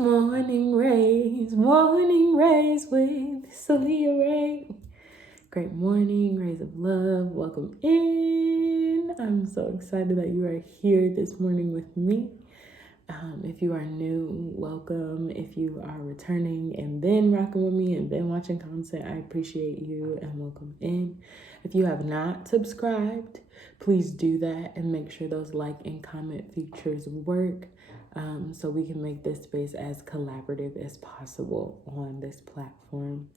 Morning Raez with Soulliaa Rae. Great morning, rays of love. Welcome in. I'm so excited that you are here this morning with me. If you are new, welcome. If you are returning and then rocking with me and then watching content, I appreciate you and welcome in. If you have not subscribed, please do that and make sure those like and comment features work. So we can make this space as collaborative as possible on this platform.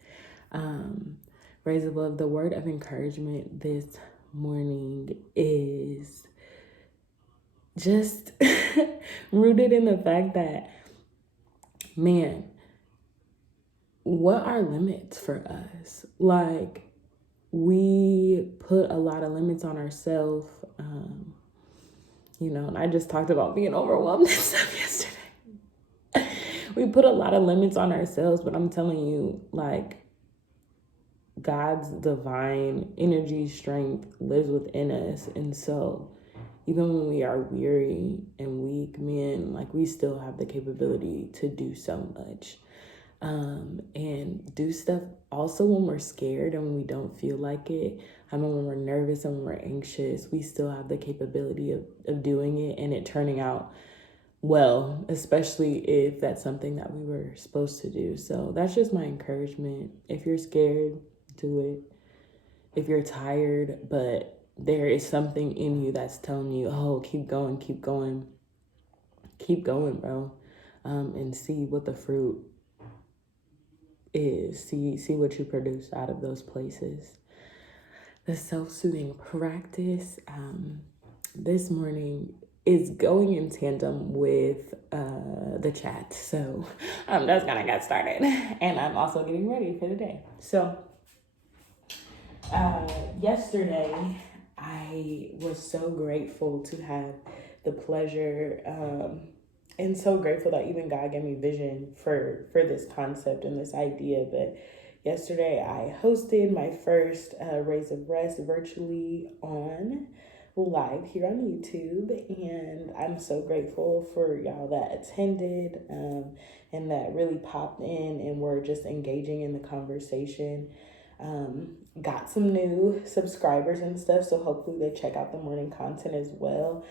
Rays of love, the word of encouragement this morning is just rooted in the fact that, man, what are limits for us? Like, we put a lot of limits on ourselves. And I just talked about being overwhelmed and stuff yesterday. We put a lot of limits on ourselves, but I'm telling you, like, God's divine energy, strength lives within us. And so even when we are weary and weak, man, like, we still have the capability to do so much. And do stuff also when we're scared and when we don't feel like it. I mean, when we're nervous and when we're anxious, we still have the capability of doing it and it turning out well, especially if that's something that we were supposed to do. So that's just my encouragement. If you're scared, do it. If you're tired, but there is something in you that's telling you, oh, keep going, bro. And see what the fruit is. See what you produce out of those places. The self-soothing practice this morning is going in tandem with the chat. So that's gonna get started. And I'm also getting ready for the day. So yesterday, I was so grateful to have the pleasure and so grateful that even God gave me vision for this concept and this idea. But yesterday I hosted my first Raez of Rest virtually on live here on YouTube, and I'm so grateful for y'all that attended and that really popped in and were just engaging in the conversation. Got some new subscribers and stuff, so hopefully they check out the morning content as well.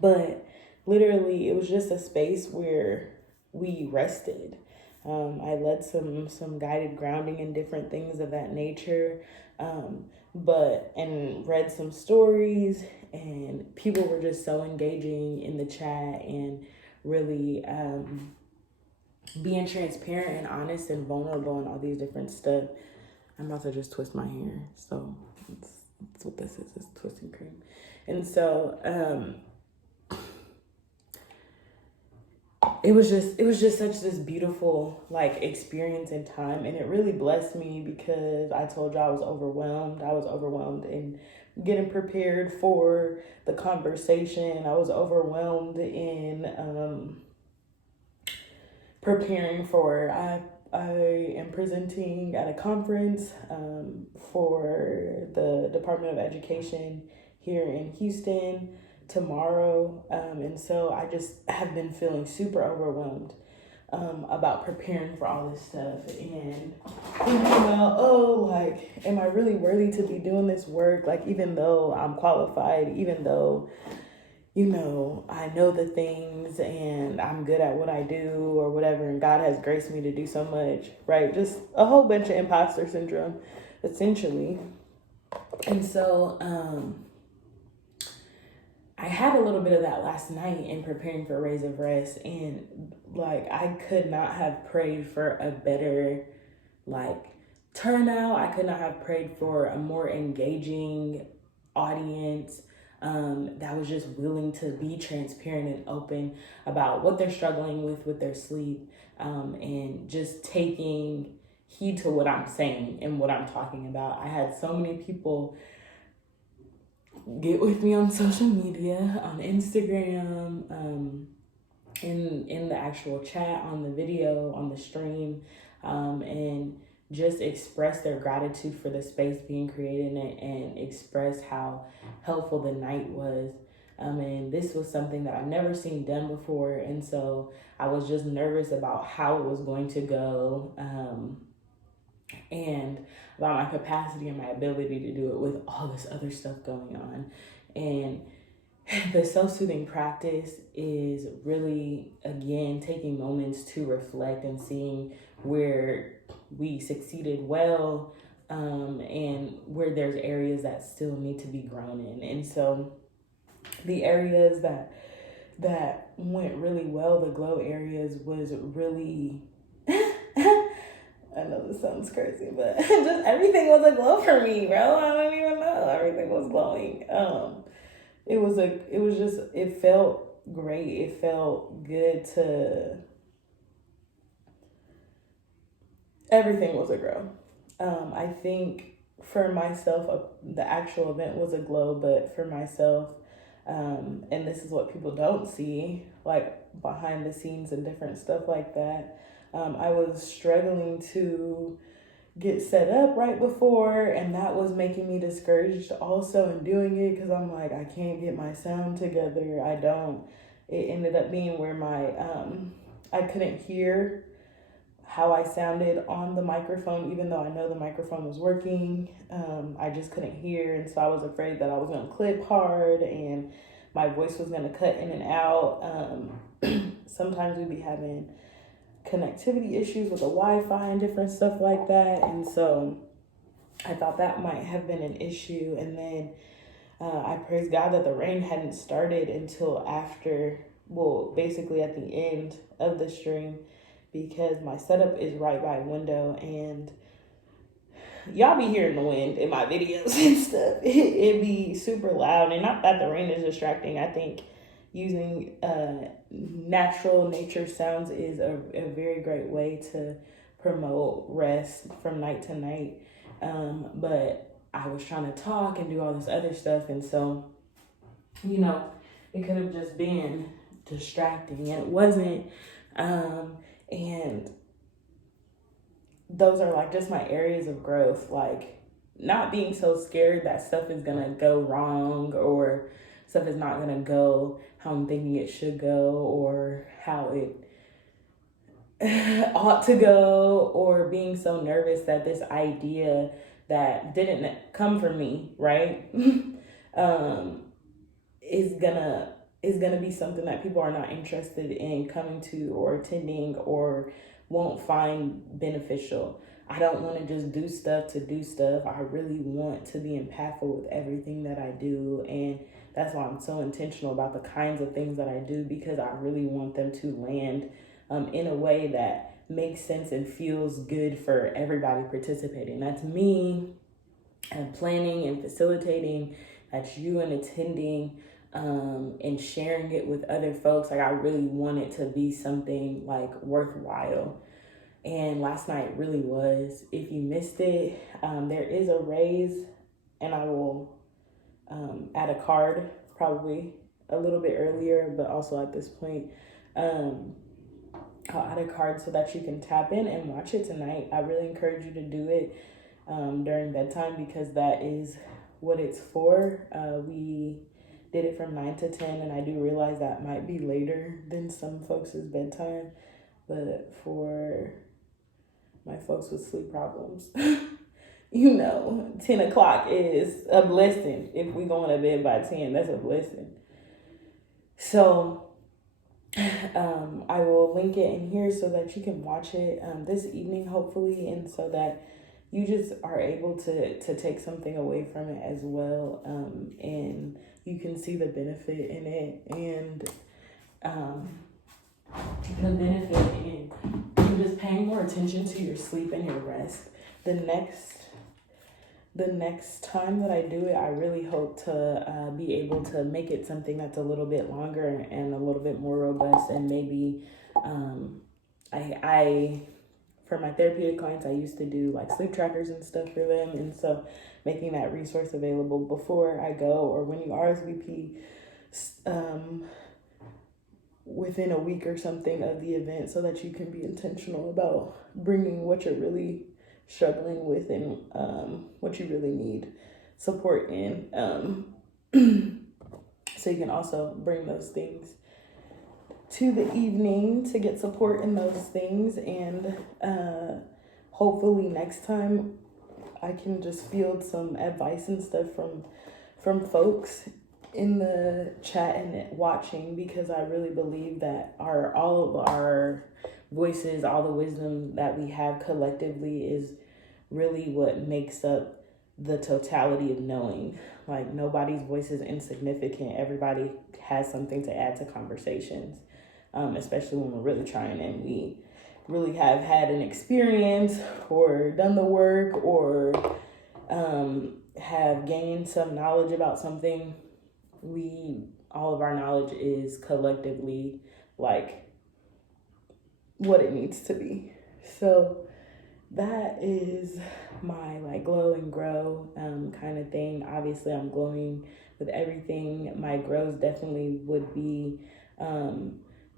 But literally, it was just a space where we rested. I led some guided grounding and different things of that nature, and read some stories, and people were just so engaging in the chat and really being transparent and honest and vulnerable and all these different stuff. I'm about to just twist my hair, so that's what this is. It's twisting cream. And so it was just such this beautiful experience in time, and it really blessed me because I told you I was overwhelmed in getting prepared for the conversation. I was overwhelmed in preparing for I am presenting at a conference for the Department of Education here in Houston tomorrow, and so I just have been feeling super overwhelmed about preparing for all this stuff and thinking about, am I really worthy to be doing this work? Even though I'm qualified, even though I know the things and I'm good at what I do or whatever, and God has graced me to do so much, right? Just a whole bunch of imposter syndrome, essentially. And so I had a little bit of that last night in preparing for Raez of Rest, and I could not have prayed for a better turnout. I could not have prayed for a more engaging audience that was just willing to be transparent and open about what they're struggling with their sleep, and just taking heed to what I'm saying and what I'm talking about. I had so many people get with me on social media, on Instagram, in the actual chat, on the video, on the stream, and just express their gratitude for the space being created and express how helpful the night was. And this was something that I've never seen done before. And so I was just nervous about how it was going to go, and about my capacity and my ability to do it with all this other stuff going on. And the self-soothing practice is really, again, taking moments to reflect and seeing where we succeeded well, and where there's areas that still need to be grown in. And so the areas that went really well, the glow areas, was really I know this sounds crazy, but just everything was a glow for me, bro. I don't even know. Everything was glowing. It felt great. It felt good to, everything was a glow. I think for myself, the actual event was a glow, but for myself, and this is what people don't see, like behind the scenes and different stuff like that, I was struggling to get set up right before, and that was making me discouraged also in doing it, because I'm like, I can't get my sound together. It ended up being where I couldn't hear how I sounded on the microphone, even though I know the microphone was working. I just couldn't hear, and so I was afraid that I was going to clip hard and my voice was going to cut in and out. Sometimes we'd be having connectivity issues with the Wi-Fi and different stuff like that, and so I thought that might have been an issue. And then I praise God that the rain hadn't started until after, well, basically at the end of the stream, because my setup is right by a window, and y'all be hearing the wind in my videos and stuff. It be super loud, and not that the rain is distracting. I think using natural nature sounds is a very great way to promote rest from night to night. But I was trying to talk and do all this other stuff, and so, it could have just been distracting, and it wasn't. And those are like just my areas of growth, like not being so scared that stuff is gonna go wrong, or stuff is not gonna go how I'm thinking it should go, or how it ought to go, or being so nervous that this idea that didn't come from me, right? Is gonna be something that people are not interested in coming to or attending, or won't find beneficial. I don't want to just do stuff to do stuff. I really want to be impactful with everything that I do, and that's why I'm so intentional about the kinds of things that I do, because I really want them to land in a way that makes sense and feels good for everybody participating. That's me and planning and facilitating. That's you and attending, and sharing it with other folks. Like, I really want it to be something like worthwhile. And last night really was. If you missed it, there is a Raez, and I will add a card probably a little bit earlier, but also at this point, I'll add a card so that you can tap in and watch it tonight. I really encourage you to do it during bedtime, because that is what it's for. We did it from 9 to 10, and I do realize that might be later than some folks' bedtime, but for my folks with sleep problems, 10 o'clock is a blessing. If we going to bed by 10, that's a blessing. So I will link it in here so that you can watch it this evening, hopefully, and so that you just are able to take something away from it as well, and you can see the benefit in it, and the benefit in you just paying more attention to your sleep and your rest. The next time that I do it, I really hope to be able to make it something that's a little bit longer and a little bit more robust, and maybe I for my therapeutic clients, I used to do like sleep trackers and stuff for them, and so making that resource available before I go, or when you RSVP, within a week or something of the event, so that you can be intentional about bringing what you're really struggling with, and what you really need support in. So So you can also bring those things to the evening to get support in those things. And hopefully next time I can just field some advice and stuff from folks in the chat and watching, because I really believe that all of our voices, all the wisdom that we have collectively is really what makes up the totality of knowing. Like, nobody's voice is insignificant. Everybody has something to add to conversations, especially when we're really trying and we really have had an experience or done the work or have gained some knowledge about something. All of our knowledge is collectively like what it needs to be. So that is my like glow and grow kind of thing. Obviously I'm glowing with everything. My grows definitely would be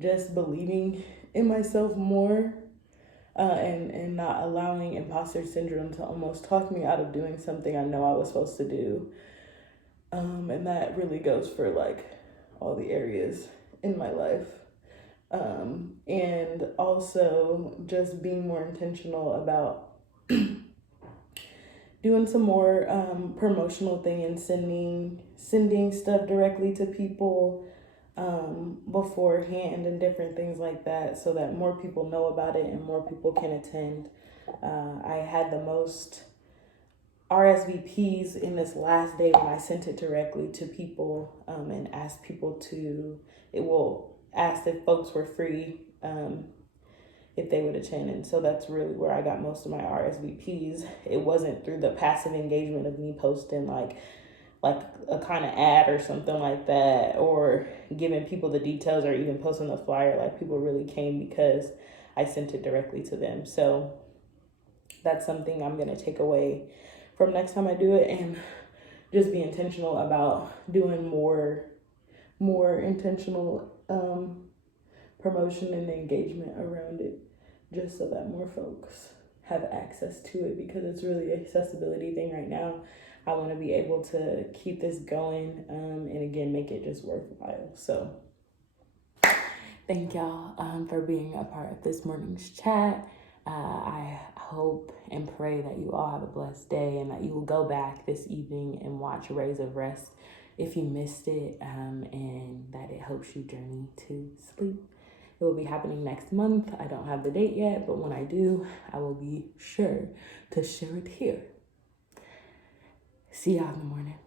just believing in myself more, and not allowing imposter syndrome to almost talk me out of doing something I know I was supposed to do. And that really goes for like all the areas in my life. And also just being more intentional about doing some more promotional thing and sending stuff directly to people beforehand and different things like that, so that more people know about it and more people can attend. I had the most RSVPs in this last day when I sent it directly to people and asked people asked if folks were free, if they would attend. And so that's really where I got most of my RSVPs. It wasn't through the passive engagement of me posting like a kind of ad or something like that, or giving people the details or even posting the flyer. Like, people really came because I sent it directly to them. So that's something I'm going to take away from next time I do it, and just be intentional about doing more intentional promotion and engagement around it, just so that more folks have access to it, because it's really an accessibility thing right now. I want to be able to keep this going, and again, make it just worthwhile. So thank y'all for being a part of this morning's chat. I hope and pray that you all have a blessed day, and that you will go back this evening and watch Raez of Rest if you missed it, and that it helps you journey to sleep. It will be happening next month. I don't have the date yet, but when I do, I will be sure to share it here. See y'all in the morning.